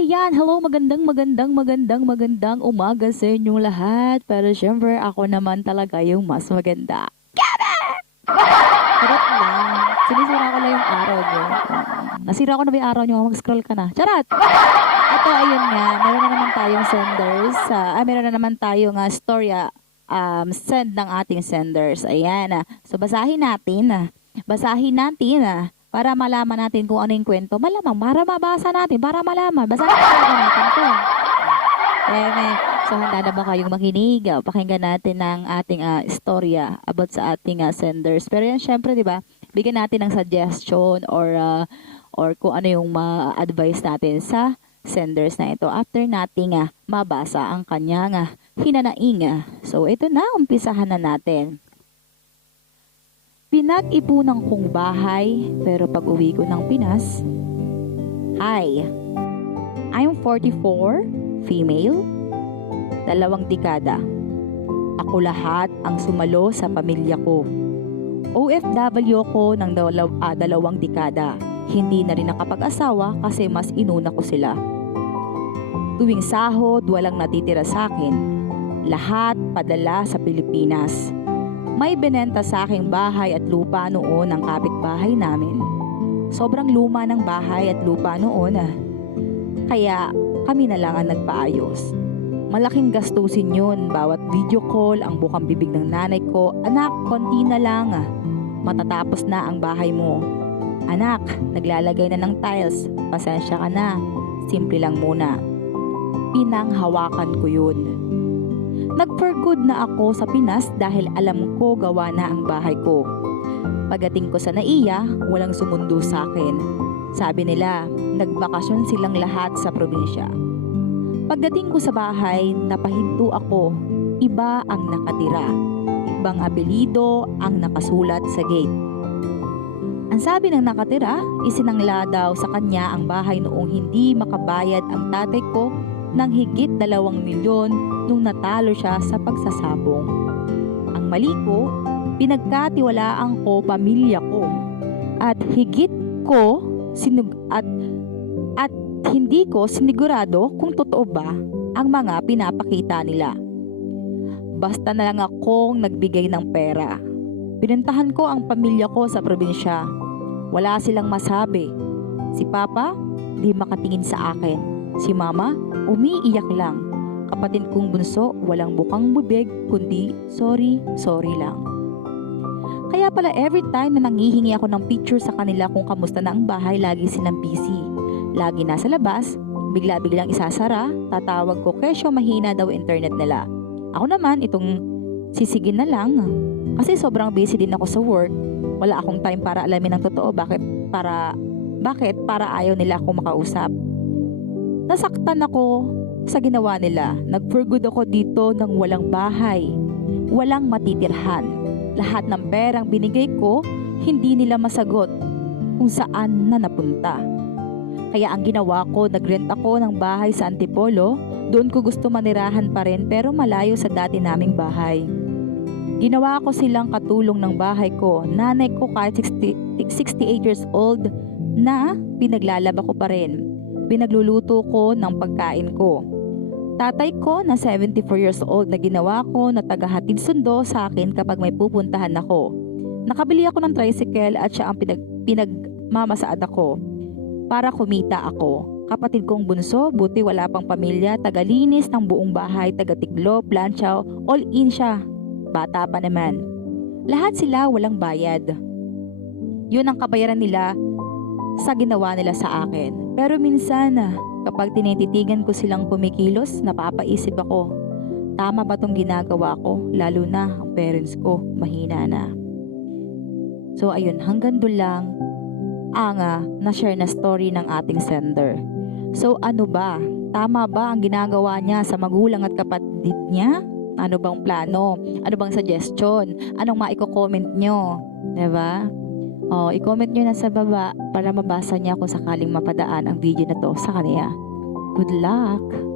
Ayan, hello, magandang umaga sa inyong lahat. Pero syempre, ako naman talaga yung mas maganda. Charot lang. Sinisira ko lang yung araw nyo. Nasira ko na ba yung araw nyo? Mag-scroll ka na. Charot! Ito, ayun nga. Meron na naman tayong senders. Meron na naman tayong storya send ng ating senders. Ayan. So, basahin natin. Para malaman natin kung ano yung kwento. Malamang, para mabasa natin, para malaman. Basahin natin to. So, handa na ba kayong makinig? Pakinggan natin ng ating istorya about sa ating senders. Pero yan, syempre, di ba, bigyan natin ng suggestion or kung ano yung ma-advise natin sa senders na ito after nating mabasa ang kanyang hinanaing. So, ito na, umpisahan na natin. Pinag-ipunan kong bahay, pero pag uwi ko ng Pinas, Hi, I'm 44, female, 2 dekada. Ako lahat ang sumalo sa pamilya ko. OFW ko ng 2 dekada. Hindi na rin nakapag-asawa kasi mas inuna ko sila. Tuwing sahod, walang natitira sa akin. Lahat padala sa Pilipinas. May binenta sa aking bahay at lupa noon ang kapitbahay namin. Sobrang luma ng bahay at lupa noon. Kaya kami na lang ang nagpaayos. Malaking gastusin yun, bawat video call, ang bukang bibig ng nanay ko. Anak, konti na lang. Matatapos na ang bahay mo. Anak, naglalagay na ng tiles. Pasensya ka na. Simple lang muna. Pinanghawakan ko yun. Nag-for good na ako sa Pinas dahil alam ko gawa na ang bahay ko. Pagdating ko sa Naiya, walang sumundo sa akin. Sabi nila, nagbakasyon silang lahat sa probinsya. Pagdating ko sa bahay, napahinto ako. Iba ang nakatira. Ibang apelido ang nakasulat sa gate. Ang sabi ng nakatira, isinangla daw sa kanya ang bahay noong hindi makabayad ang tatay ko ng higit 2 milyon nung natalo siya sa pagsasabong. Ang mali ko, pinagkatiwalaan ko pamilya ko at hindi ko sinigurado kung totoo ba ang mga pinapakita nila. Basta na lang akong nagbigay ng pera. Pinuntahan ko ang pamilya ko sa probinsya. Wala silang masabi. Si Papa, di makatingin sa akin. Si Mama, umiiyak lang. Kapatid kong bunso, walang bukang bibig, kundi sorry lang. Kaya pala every time na nangihingi ako ng picture sa kanila kung kamusta na ang bahay, lagi silang busy. Lagi nasa labas, bigla-biglang isasara, tatawag ko kesyo mahina daw internet nila. Ako naman, itong sisigin na lang. Kasi sobrang busy din ako sa work. Wala akong time para alamin ng totoo bakit para ayaw nila akong makausap. Nasaktan ako sa ginawa nila. Nag-for good ako dito ng walang bahay, walang matitirhan. Lahat ng perang binigay ko, hindi nila masagot kung saan na napunta. Kaya ang ginawa ko, nagrent ako ng bahay sa Antipolo. Doon ko gusto manirahan pa rin pero malayo sa dati naming bahay. Ginawa ko silang katulong ng bahay ko. Nanay ko kahit 68 years old na pinaglalaba ko pa rin. Pinagluluto ko ng pagkain ko. Tatay ko na 74 years old na ginawa ko na tagahatid sundo sa akin kapag may pupuntahan ako. Nakabili ako ng tricycle at siya ang pinagmamasaad ako para kumita ako. Kapatid kong bunso, buti wala pang pamilya, tagalinis ng buong bahay, tagatiglo, plancha, all in siya. Bata pa naman. Lahat sila walang bayad. Yun ang kabayaran nila sa ginawa nila sa akin. Pero minsan, kapag tinititigan ko silang kumikilos, napapaisip ako, tama ba tong ginagawa ko? Lalo na ang parents ko, mahina na. So ayun, hanggang doon lang ang na-share na story ng ating sender. So ano ba? Tama ba ang ginagawa niya sa magulang at kapatid niya? Ano bang plano? Ano bang suggestion? Anong maiko-comment nyo? Diba? I-comment nyo na sa baba para mabasa niya kung sakaling mapadaan ang video na to sa kanya. Good luck!